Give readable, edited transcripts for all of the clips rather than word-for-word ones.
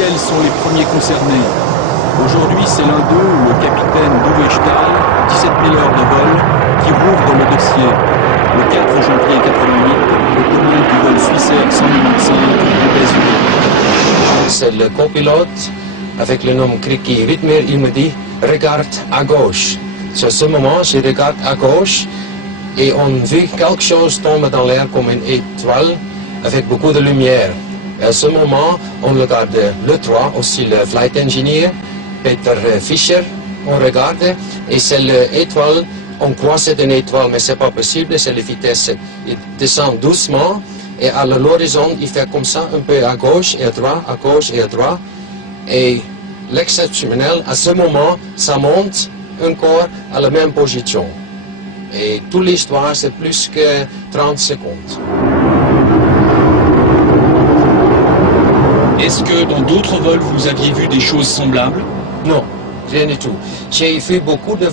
ciel sont les premiers concernés. Aujourd'hui, c'est l'un d'eux, le capitaine Uwe Stahl, 17 000 heures de vol, qui rouvre le dossier. Le 4 janvier 88, au commun du vol Swissair 195 de Bézieux. C'est le copilote, avec le nom Kriki Wittmer, il me dit « Regarde à gauche ». C'est à ce moment, je regarde à gauche et on vit quelque chose tomber dans l'air comme une étoile avec beaucoup de lumière. Et à ce moment, on regarde le 3, aussi le flight engineer, Peter Fischer, on regarde et c'est l'étoile, on croit que c'est une étoile mais c'est pas possible, c'est la vitesse, il descend doucement et à l'horizon il fait comme ça un peu à gauche et à droite, à gauche et à droite et l'exceptionnel, à ce moment, ça monte encore à la même position. Et toute l'histoire, c'est plus que 30 secondes. Est-ce que dans d'autres vols, vous aviez vu des choses semblables? Non, rien du tout. J'ai vu beaucoup de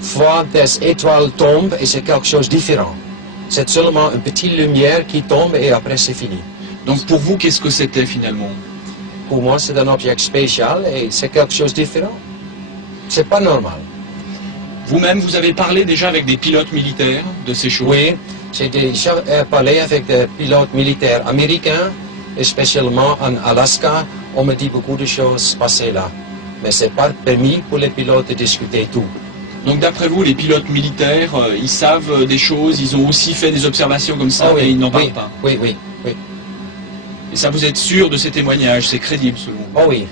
fois des étoiles tombent et c'est quelque chose de différent. C'est seulement une petite lumière qui tombe et après c'est fini. Donc pour vous, qu'est-ce que c'était finalement? Pour moi, c'est un objet spécial et c'est quelque chose de différent. C'est pas normal. Vous-même, vous avez parlé déjà avec des pilotes militaires de ces choses? Oui, j'ai déjà parlé avec des pilotes militaires américains, et spécialement en Alaska. On me dit beaucoup de choses passées là. Mais ce n'est pas permis pour les pilotes de discuter tout. Donc d'après vous, les pilotes militaires, ils savent des choses, ils ont aussi fait des observations comme ça, mais ils n'en parlent pas? Oui, oui, oui. Et ça, vous êtes sûr de ces témoignages? C'est crédible selon vous? Oh oui,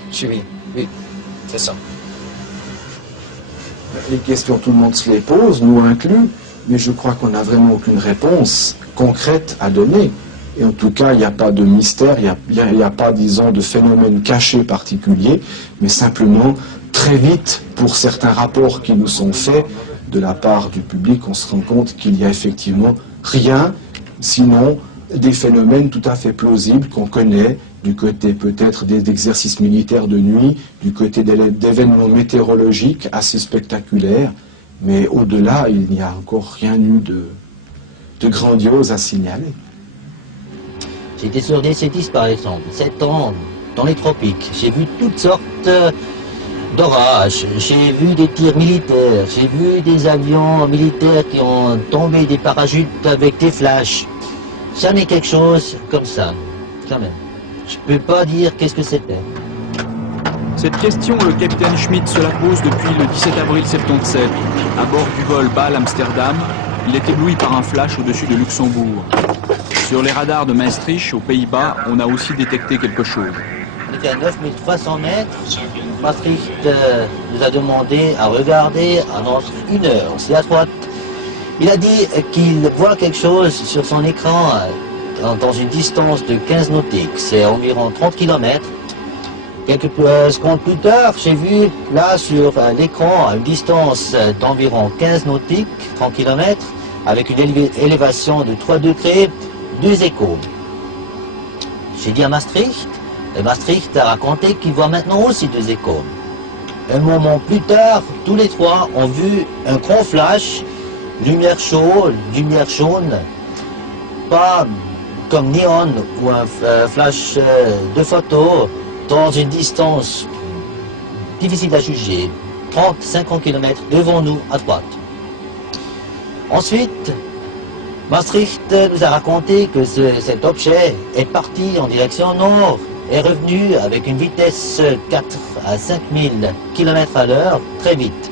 oui, c'est ça. Les questions, tout le monde se les pose, nous inclus, mais je crois qu'on n'a vraiment aucune réponse concrète à donner. Et en tout cas, il n'y a pas de mystère, il n'y a pas, disons, de phénomène caché particulier, mais simplement, très vite, pour certains rapports qui nous sont faits de la part du public, on se rend compte qu'il n'y a effectivement rien, sinon des phénomènes tout à fait plausibles qu'on connaît, du côté peut-être des exercices militaires de nuit, du côté d'événements météorologiques assez spectaculaires, mais au-delà, il n'y a encore rien eu de grandiose à signaler. J'ai été sur des CETIS par exemple, 7 ans dans les tropiques, j'ai vu toutes sortes d'orages, j'ai vu des tirs militaires, j'ai vu des avions militaires qui ont tombé des parachutes avec des flashs. Jamais quelque chose comme ça, jamais. Je ne peux pas dire qu'est-ce que c'était. Cette question, le capitaine Schmidt se la pose depuis le 17 avril 77. À bord du vol Bâle-Amsterdam, il est ébloui par un flash au-dessus de Luxembourg. Sur les radars de Maastricht, aux Pays-Bas, on a aussi détecté quelque chose. On était à 9300 mètres. Maastricht nous a demandé à regarder dans 1 heure. C'est à droite. Il a dit qu'il voit quelque chose sur son écran dans une distance de 15 nautiques. C'est environ 30 km. Quelques secondes plus tard, j'ai vu là sur l'écran à une distance d'environ 15 nautiques, 30 km, avec une élévation de 3 degrés, 2 échos. J'ai dit à Maastricht, et Maastricht a raconté qu'il voit maintenant aussi 2 échos. Un moment plus tard, tous les trois ont vu un grand flash, lumière chaude, lumière jaune, pas comme néon ou un flash de photo, dans une distance difficile à juger, 30-50 km devant nous à droite. Ensuite, Maastricht nous a raconté que cet objet est parti en direction nord, est revenu avec une vitesse 4 à 5000 km à l'heure, très vite.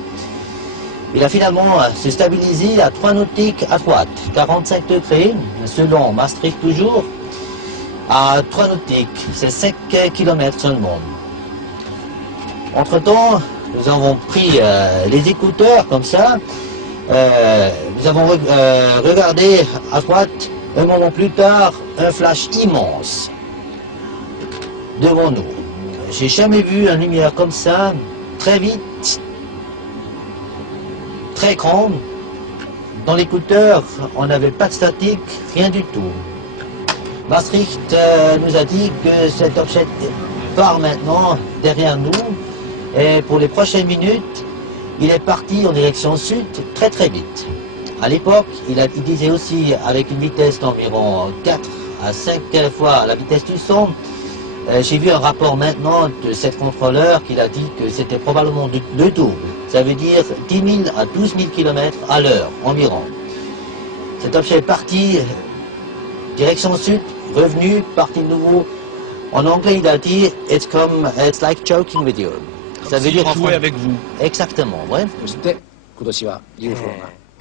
Il a finalement se stabilisé à 3 nautiques à droite, 45 degrés, selon Maastricht toujours, à 3 nautiques, c'est 5 km seulement. Entre-temps, nous avons pris les écouteurs comme ça, nous avons regardé à droite, un moment plus tard, un flash immense devant nous. J'ai jamais vu une lumière comme ça, très vite, très grande. Dans l'écouteur, on n'avait pas de statique, rien du tout. Maastricht nous a dit que cet objet part maintenant derrière nous et pour les prochaines minutes, il est parti en direction sud très très vite. À l'époque, il disait aussi avec une vitesse d'environ 4 à 5 fois la vitesse du son, J'ai vu un rapport maintenant de cette contrôleur qui a dit que c'était probablement le double. Ça veut dire 10 000 à 12 000 km à l'heure environ. Cet objet est parti, direction sud, revenu, parti de nouveau. En anglais, il a dit « It's like joking with you ». Ça veut dire en jouer avec vous. Exactement, ouais.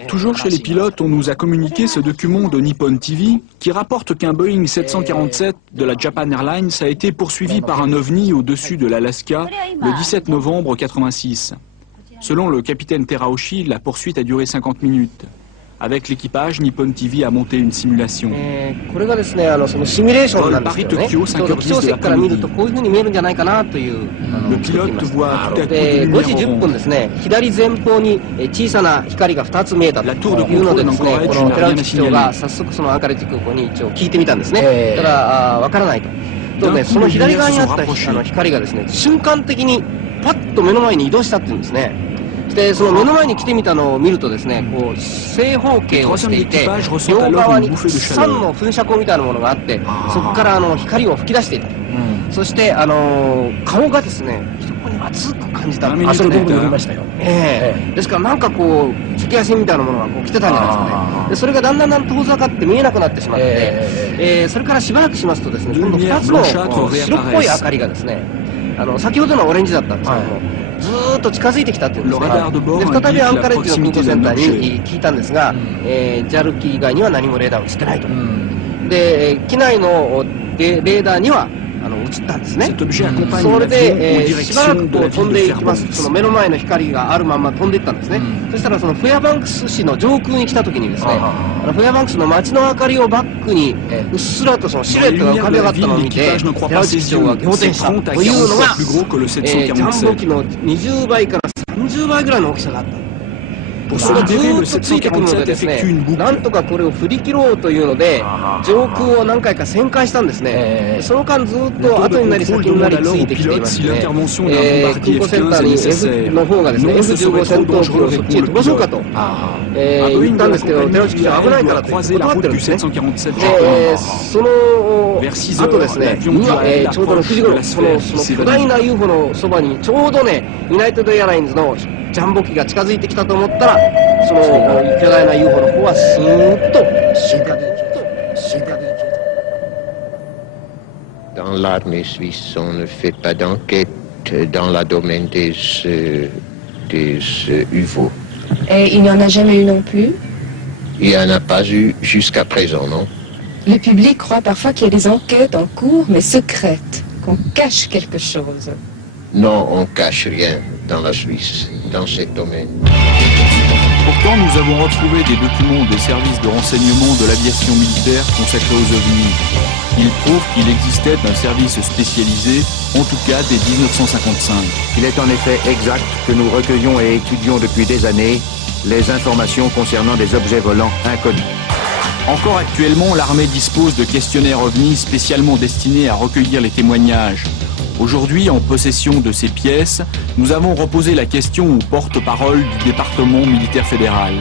Toujours chez les pilotes, on nous a communiqué ce document de Nippon TV qui rapporte qu'un Boeing 747 de la Japan Airlines a été poursuivi par un ovni au-dessus de l'Alaska le 17 novembre 86. Selon le capitaine Teraoshi, la poursuite a duré 50 minutes. Avec l'équipage, Nippon TV a monté une simulation. Vol Paris-Tokyo, 5h10 de l'après-midi. Le pilote voit tout à coup des lumières oranges. La tour de contrôle d'Anchorage n'a rien à signaler. D'un coup, les lumières se sont rapprochées. でその目の前に来てみたのを見るとですね、こう正方形をしていて、両側にたくさんの噴射口みたいなものがあって、そこから光を吹き出していた。そして顔がですね、そこに熱く感じたんですね。それ僕も見ましたよ。ですからなんかこう突き足みたいなものがこう来てたんじゃないですかね。でそれがだんだん遠ざかって見えなくなってしまって、それからしばらくしますとですね、今度2つの白っぽい明かりがですね、先ほどのオレンジだったんですけども。ずーっと近づいてきたっていうんですが、で再びアンカレッジの空港センターに聞いたんですが、JAL 機以外には何もレーダー映ってないと。で機内のレーダーには映ったんですね。それで、しばらくこう飛んでいきます。その目の前の光があるまま飛んでいったんですね。そしたらそのフェアバンクス市の上空に来た時にですね、フェアバンクスの街の明かりをバックにうっすらとそのシルエットが浮かび上がったのを見て、寺内機長が仰天したというのが、ジャンボ機の20倍から30倍ぐらいの大きさがあった。それがずーっとついてくるのでですね、なんとかこれを振り切ろうというので、上空を何回か旋回したんですね。その間ずっと後になり先になりついてきていましてね、空港センターに F の方がですね、F15 戦闘機をそっちへ飛ばそうかと言ったんですけど、寺内機長危ないからって断ってるんですね。で、その後ですね、ちょうど6時頃、その巨大な UFO のそばにちょうどね、ユナイテッドエアラインズのジャンボ機が近づいてきたと思ったら、その巨大な UFO の方はスーッと進化でDans l'armée suisse, on ne fait pas d'enquête dans le domaine des UFO. Et il n'y en a jamais eu non plus? Il n'y en a pas eu jusqu'à présent, non? Le public croit parfois qu'il y a des enquêtes en cours, mais secrètes, qu'on cache quelque chose. Non, on ne cache rien dans la Suisse, dans ce domaine. Pourtant, nous avons retrouvé des documents des services de renseignement de l'aviation militaire consacrés aux ovnis. Ils prouvent qu'il existait un service spécialisé, en tout cas dès 1955. Il est en effet exact que nous recueillons et étudions depuis des années les informations concernant des objets volants inconnus. Encore actuellement, l'armée dispose de questionnaires ovnis spécialement destinés à recueillir les témoignages. Aujourd'hui, en possession de ces pièces, nous avons reposé la question au porte-parole du département militaire fédéral.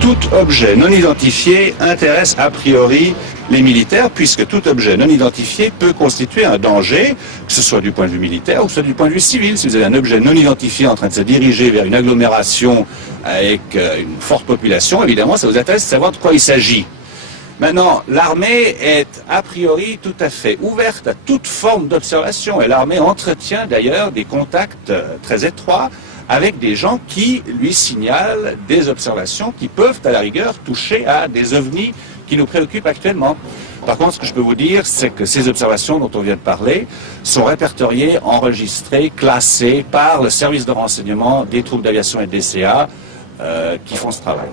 Tout objet non identifié intéresse a priori les militaires, puisque tout objet non identifié peut constituer un danger, que ce soit du point de vue militaire ou que ce soit du point de vue civil. Si vous avez un objet non identifié en train de se diriger vers une agglomération avec une forte population, évidemment, ça vous intéresse de savoir de quoi il s'agit. Maintenant, l'armée est a priori tout à fait ouverte à toute forme d'observation et l'armée entretient d'ailleurs des contacts très étroits avec des gens qui lui signalent des observations qui peuvent à la rigueur toucher à des ovnis qui nous préoccupent actuellement. Par contre, ce que je peux vous dire, c'est que ces observations dont on vient de parler sont répertoriées, enregistrées, classées par le service de renseignement des troupes d'aviation et de DCA qui font ce travail.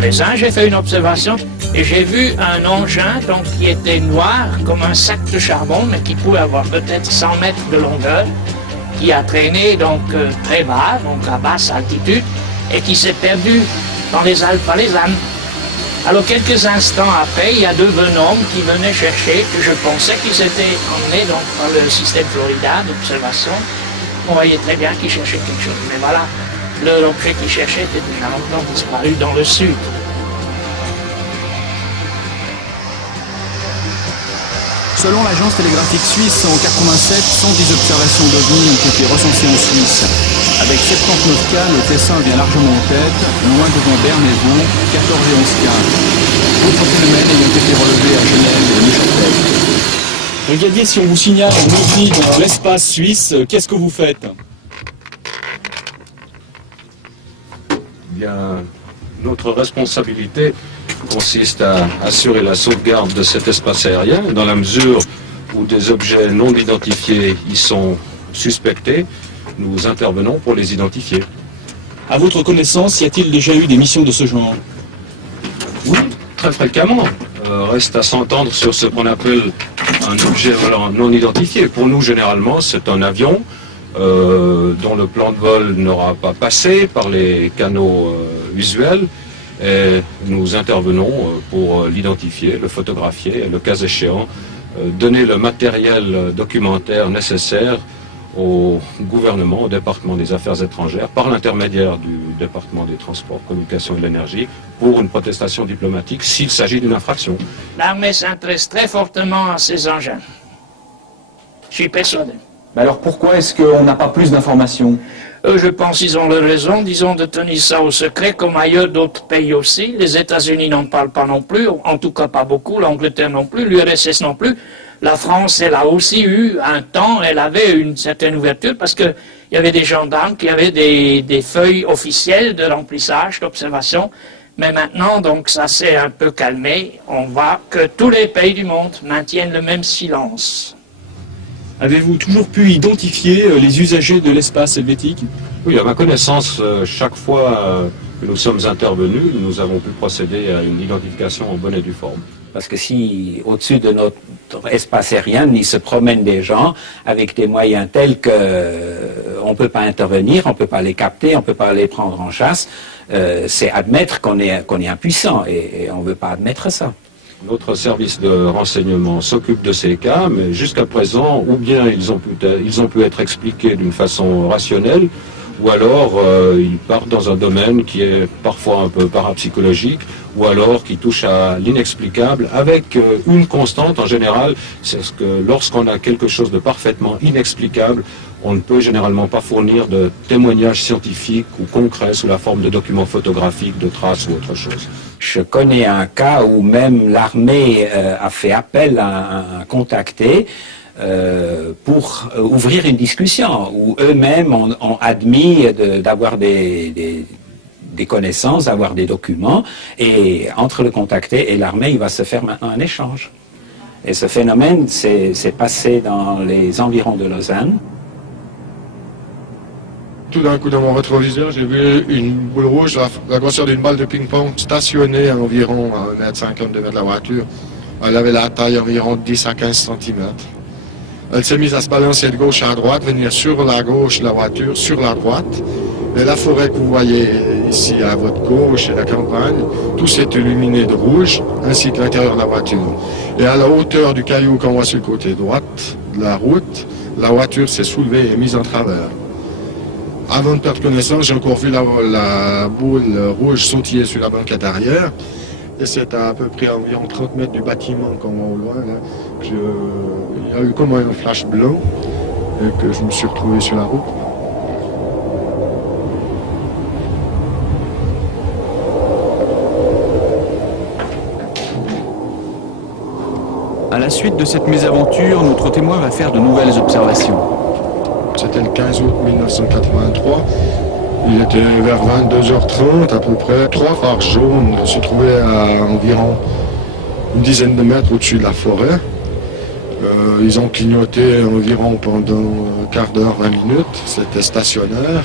Les uns, j'ai fait une observation et j'ai vu un engin donc, qui était noir comme un sac de charbon, mais qui pouvait avoir peut-être 100 mètres de longueur, qui a traîné donc très bas, donc à basse altitude, et qui s'est perdu dans les Alpes valaisannes. Alors quelques instants après, il y a deux bonhommes qui venaient chercher, que je pensais qu'ils étaient emmenés donc, par le système Florida d'observation. On voyait très bien qu'ils cherchaient quelque chose, mais voilà. L'objet qu'ils cherchaient était déjà longtemps disparu dans le sud. Selon l'agence télégraphique suisse, en 87, 110 observations d'OVNI ont été recensées en Suisse. Avec 79 cas, le Tessin vient largement en tête, loin devant Berne et Vaud, 14 et 11 cas. D'autres phénomènes ayant été relevés à Genève et à Neuchâtel. Brigadier, si on vous signale un OVNI dans l'espace suisse, qu'est-ce que vous faites? Bien, notre responsabilité consiste à assurer la sauvegarde de cet espace aérien, dans la mesure où des objets non identifiés y sont suspectés, nous intervenons pour les identifier. À votre connaissance, y a-t-il déjà eu des missions de ce genre? Oui, très fréquemment. Reste à s'entendre sur ce qu'on appelle un objet volant non identifié. Pour nous, généralement, c'est un avion dont le plan de vol n'aura pas passé par les canaux usuels. Et nous intervenons pour l'identifier, le photographier et, le cas échéant, donner le matériel documentaire nécessaire au gouvernement, au département des Affaires étrangères, par l'intermédiaire du département des Transports, Communications et de l'Énergie, pour une protestation diplomatique s'il s'agit d'une infraction. L'armée s'intéresse très fortement à ces engins. Je suis persuadé. Mais alors pourquoi est-ce qu'on n'a pas plus d'informations? Je pense qu'ils ont leur raison, disons, de tenir ça au secret, comme ailleurs d'autres pays aussi. Les États-Unis n'en parlent pas non plus, en tout cas pas beaucoup, l'Angleterre non plus, l'URSS non plus. La France, elle a aussi eu un temps, elle avait une certaine ouverture, parce qu'il y avait des gendarmes qui avaient des feuilles officielles de remplissage, d'observation. Mais maintenant, donc, ça s'est un peu calmé. On voit que tous les pays du monde maintiennent le même silence. Avez-vous toujours pu identifier les usagers de l'espace helvétique? Oui, à ma connaissance, chaque fois que nous sommes intervenus, nous avons pu procéder à une identification en bonne et due forme. Parce que si au-dessus de notre espace aérien, il se promènent des gens avec des moyens tels qu'on ne peut pas intervenir, on ne peut pas les capter, on ne peut pas les prendre en chasse, c'est admettre qu'on est impuissant et on ne veut pas admettre ça. Notre service de renseignement s'occupe de ces cas, mais jusqu'à présent, ou bien ils ont pu être expliqués d'une façon rationnelle, ou alors ils partent dans un domaine qui est parfois un peu parapsychologique, ou alors qui touche à l'inexplicable, avec une constante en général, c'est que lorsqu'on a quelque chose de parfaitement inexplicable, on ne peut généralement pas fournir de témoignages scientifiques ou concrets sous la forme de documents photographiques, de traces ou autre chose. Je connais un cas où même l'armée a fait appel à un contacté pour ouvrir une discussion, où eux-mêmes ont admis d'avoir des connaissances, d'avoir des documents, et entre le contacté et l'armée, il va se faire maintenant un échange. Et ce phénomène s'est passé dans les environs de Lausanne. Tout d'un coup, dans mon rétroviseur, j'ai vu une boule rouge, la grosseur d'une balle de ping-pong, stationnée à environ 1,50 m de la voiture. Elle avait la taille environ 10 à 15 cm. Elle s'est mise à se balancer de gauche à droite, venir sur la gauche de la voiture, sur la droite. Et la forêt que vous voyez ici à votre gauche et la campagne, tout s'est illuminé de rouge, ainsi que l'intérieur de la voiture. Et à la hauteur du caillou qu'on voit sur le côté droite de la route, la voiture s'est soulevée et mise en travers. Avant de perdre connaissance, j'ai encore vu la boule rouge sautiller sur la banquette arrière. Et c'est à peu près environ 30 mètres du bâtiment qu'on voit au loin. Là, il y a eu comme un flash blanc et que je me suis retrouvé sur la route. À la suite de cette mésaventure, notre témoin va faire de nouvelles observations. C'était le 15 août 1983. Il était vers 22h30 à peu près. 3 phares jaunes se trouvaient à environ une dizaine de mètres au-dessus de la forêt. Ils ont clignoté environ pendant un quart d'heure, 20 minutes. C'était stationnaire.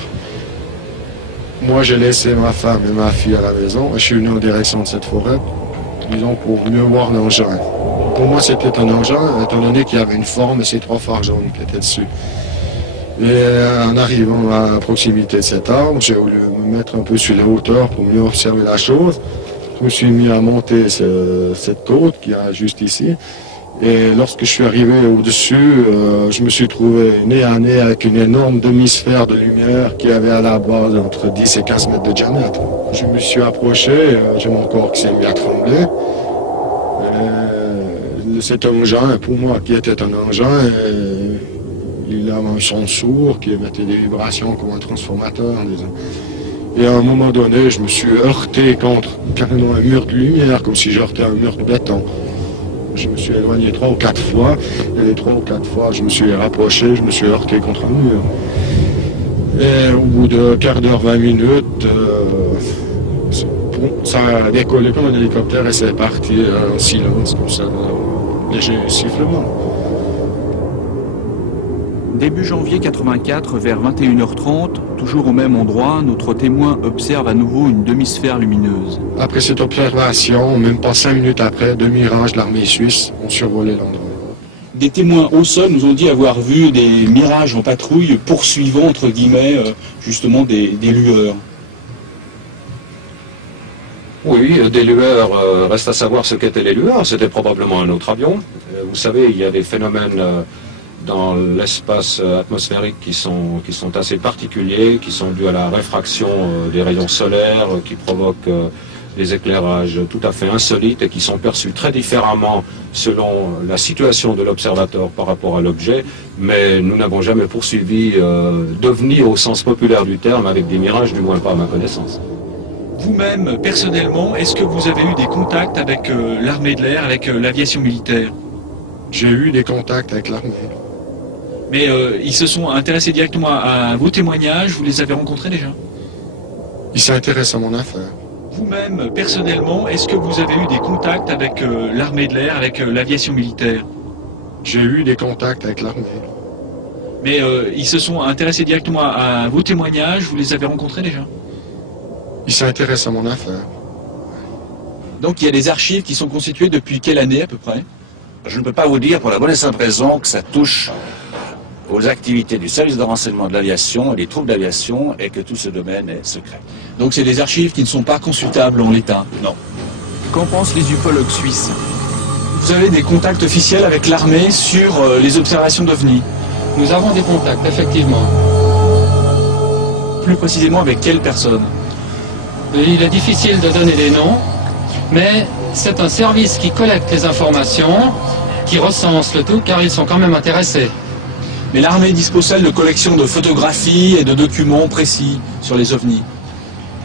Moi, j'ai laissé ma femme et ma fille à la maison et je suis venu en direction de cette forêt, disons, pour mieux voir l'engin. Pour moi, c'était un engin, étant donné qu'il y avait une forme et ces 3 phares jaunes qui étaient dessus. Et en arrivant à proximité de cette arme, j'ai voulu me mettre un peu sur les hauteurs pour mieux observer la chose. Je me suis mis à monter cette côte qui est juste ici. Et lorsque je suis arrivé au-dessus, je me suis trouvé nez à nez avec une énorme demi-sphère de lumière qui avait à la base entre 10 et 15 mètres de diamètre. Je me suis approché, j'ai mon corps qui s'est mis à trembler. Cet engin, pour moi, qui était un engin, il a un son sourd qui émettait des vibrations comme un transformateur, disons. Et à un moment donné, je me suis heurté contre carrément un mur de lumière, comme si j'heurtais un mur de béton. Je me suis éloigné 3 ou 4 fois, et les 3 ou 4 fois, je me suis rapproché, je me suis heurté contre un mur. Et au bout de quart d'heure, 20 minutes, ça a décollé comme un hélicoptère et c'est parti en silence, comme ça, léger sifflement. Début janvier 84, vers 21h30, toujours au même endroit, notre témoin observe à nouveau une demi-sphère lumineuse. Après cette observation, même pas 5 minutes après, 2 mirages de l'armée suisse ont survolé l'endroit. Des témoins au sol nous ont dit avoir vu des mirages en patrouille poursuivant, entre guillemets, justement des lueurs. Oui, des lueurs, reste à savoir ce qu'étaient les lueurs. C'était probablement un autre avion. Vous savez, il y a des phénomènes dans l'espace atmosphérique qui sont assez particuliers, qui sont dus à la réfraction des rayons solaires, qui provoquent des éclairages tout à fait insolites et qui sont perçus très différemment selon la situation de l'observateur par rapport à l'objet, mais nous n'avons jamais poursuivi d'OVNI au sens populaire du terme avec des mirages, du moins pas à ma connaissance. Vous-même, personnellement, est-ce que vous avez eu des contacts avec l'armée de l'air, avec l'aviation militaire? J'ai eu des contacts avec l'armée. Mais ils se sont intéressés directement à vos témoignages, vous les avez rencontrés déjà? Ils s'intéressent à mon affaire. Vous-même, personnellement, est-ce que vous avez eu des contacts avec l'armée de l'air, avec l'aviation militaire? J'ai eu des contacts avec l'armée. Mais ils se sont intéressés directement à vos témoignages, vous les avez rencontrés déjà? Ils s'intéressent à mon affaire. Donc il y a des archives qui sont constituées depuis quelle année à peu près? Je ne peux pas vous dire pour la bonne et simple raison que ça touche aux activités du service de renseignement de l'aviation et des troupes d'aviation et que tout ce domaine est secret. Donc c'est des archives qui ne sont pas consultables en l'état? Non. Qu'en pensent les ufologues suisses? Vous avez des contacts officiels avec l'armée sur les observations d'OVNI? Nous avons des contacts, effectivement. Plus précisément avec quelles personnes? Il est difficile de donner des noms, mais c'est un service qui collecte les informations, qui recense le tout, car ils sont quand même intéressés. Mais l'armée dispose-t-elle de collections de photographies et de documents précis sur les ovnis?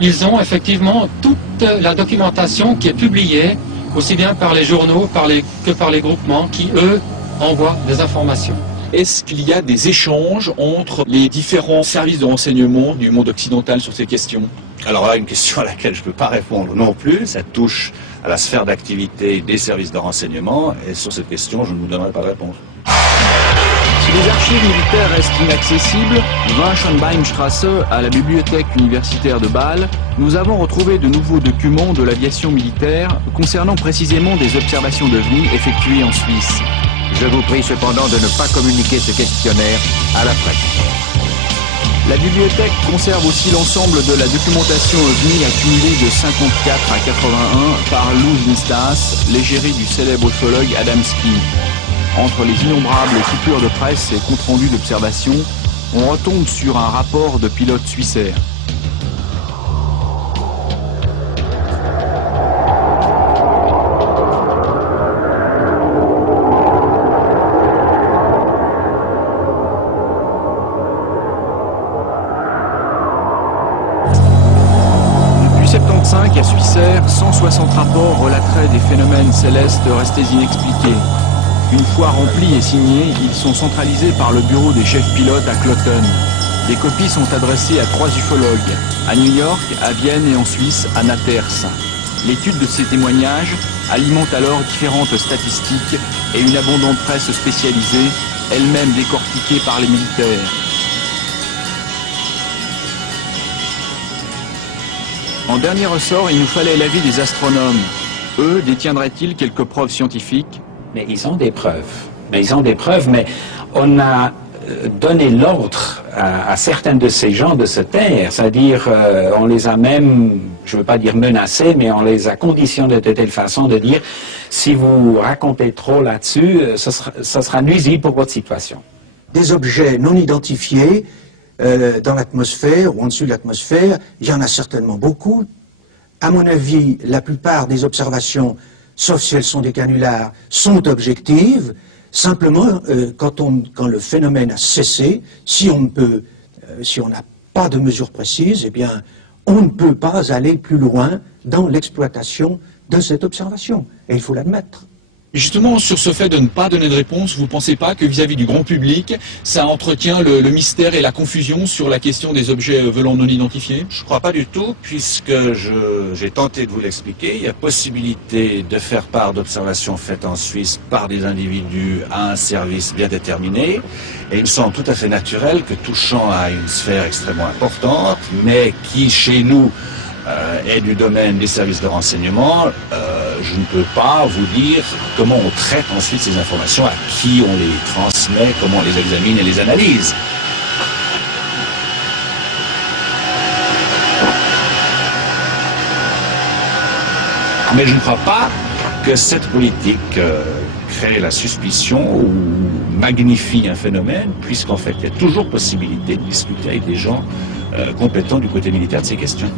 Ils ont effectivement toute la documentation qui est publiée, aussi bien par les journaux que par les groupements qui, eux, envoient des informations. Est-ce qu'il y a des échanges entre les différents services de renseignement du monde occidental sur ces questions? Alors là, une question à laquelle je ne peux pas répondre non plus, ça touche à la sphère d'activité des services de renseignement, et sur cette question, je ne vous donnerai pas de réponse. Si les archives militaires restent inaccessibles, 20 Schönbeimstrasse, à la bibliothèque universitaire de Bâle, nous avons retrouvé de nouveaux documents de l'aviation militaire concernant précisément des observations d'OVNI effectuées en Suisse. Je vous prie cependant de ne pas communiquer ce questionnaire à la presse. La bibliothèque conserve aussi l'ensemble de la documentation OVNI accumulée de 54 à 81 par Lou Winstas, l'égérie du célèbre ufologue Adamski. Entre les innombrables coupures de presse et comptes rendus d'observation, on retombe sur un rapport de pilote suissaire. À Suissaire, 160 rapports relateraient des phénomènes célestes restés inexpliqués. Une fois remplis et signés, ils sont centralisés par le bureau des chefs pilotes à Kloten. Des copies sont adressées à 3 ufologues, à New York, à Vienne et en Suisse, à Naters. L'étude de ces témoignages alimente alors différentes statistiques et une abondante presse spécialisée, elle-même décortiquée par les militaires. En dernier ressort, il nous fallait l'avis des astronomes. Eux, détiendraient-ils quelques preuves scientifiques? Mais ils ont des preuves. Mais on a donné l'ordre à certains de ces gens de se taire. C'est-à-dire, on les a même, je ne veux pas dire menacés, mais on les a conditionnés de telle façon de dire, si vous racontez trop là-dessus, ça sera nuisible pour votre situation. Des objets non identifiés, dans l'atmosphère ou en dessous de l'atmosphère, il y en a certainement beaucoup. À mon avis, la plupart des observations sauf si elles sont des canulars, sont objectives. Simplement, quand le phénomène a cessé, si on n'a pas de mesures précises, eh bien, on ne peut pas aller plus loin dans l'exploitation de cette observation. Et il faut l'admettre. Justement, sur ce fait de ne pas donner de réponse, vous ne pensez pas que vis-à-vis du grand public, ça entretient le mystère et la confusion sur la question des objets volants non identifiés? Je ne crois pas du tout, puisque j'ai tenté de vous l'expliquer. Il y a possibilité de faire part d'observations faites en Suisse par des individus à un service bien déterminé. Et il me semble tout à fait naturel que touchant à une sphère extrêmement importante, mais qui chez nous est du domaine des services de renseignement, je ne peux pas vous dire comment on traite ensuite ces informations, à qui on les transmet, comment on les examine et les analyse. Mais je ne crois pas que cette politique crée la suspicion ou magnifie un phénomène, puisqu'en fait il y a toujours possibilité de discuter avec des gens compétents du côté militaire de ces questions.